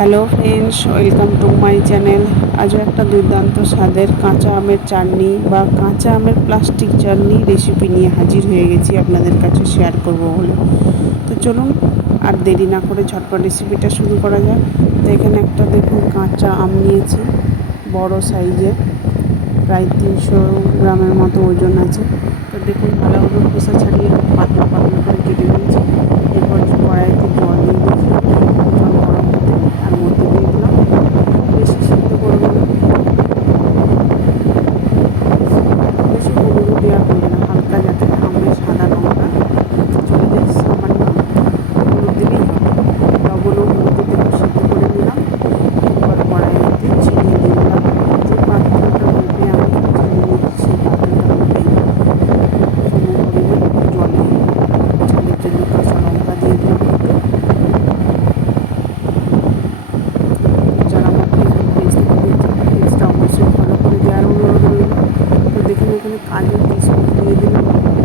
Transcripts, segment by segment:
Hello friends welcome to my channel আজও একটা দুর্দান্ত স্বাদের কাঁচা আমের চাটনি বা কাঁচা আমের প্লাস্টিক চাটনি রেসিপি নিয়ে হাজির হয়ে গেছি আপনাদের কাছে শেয়ার করব বলে। তো চলুন, আর দেরি না করে ঝটপট রেসিপিটা শুরু করা যাক। তো এখানে একটা দেখুন কাঁচা আম নিয়েছি, বড় সাইজের প্রায় তিনশো গ্রামের মতো ওজন আছে। তো Padre, eu tenho escolhido.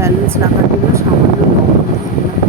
Balance রাখার জন্য সামান্য লবণ দিই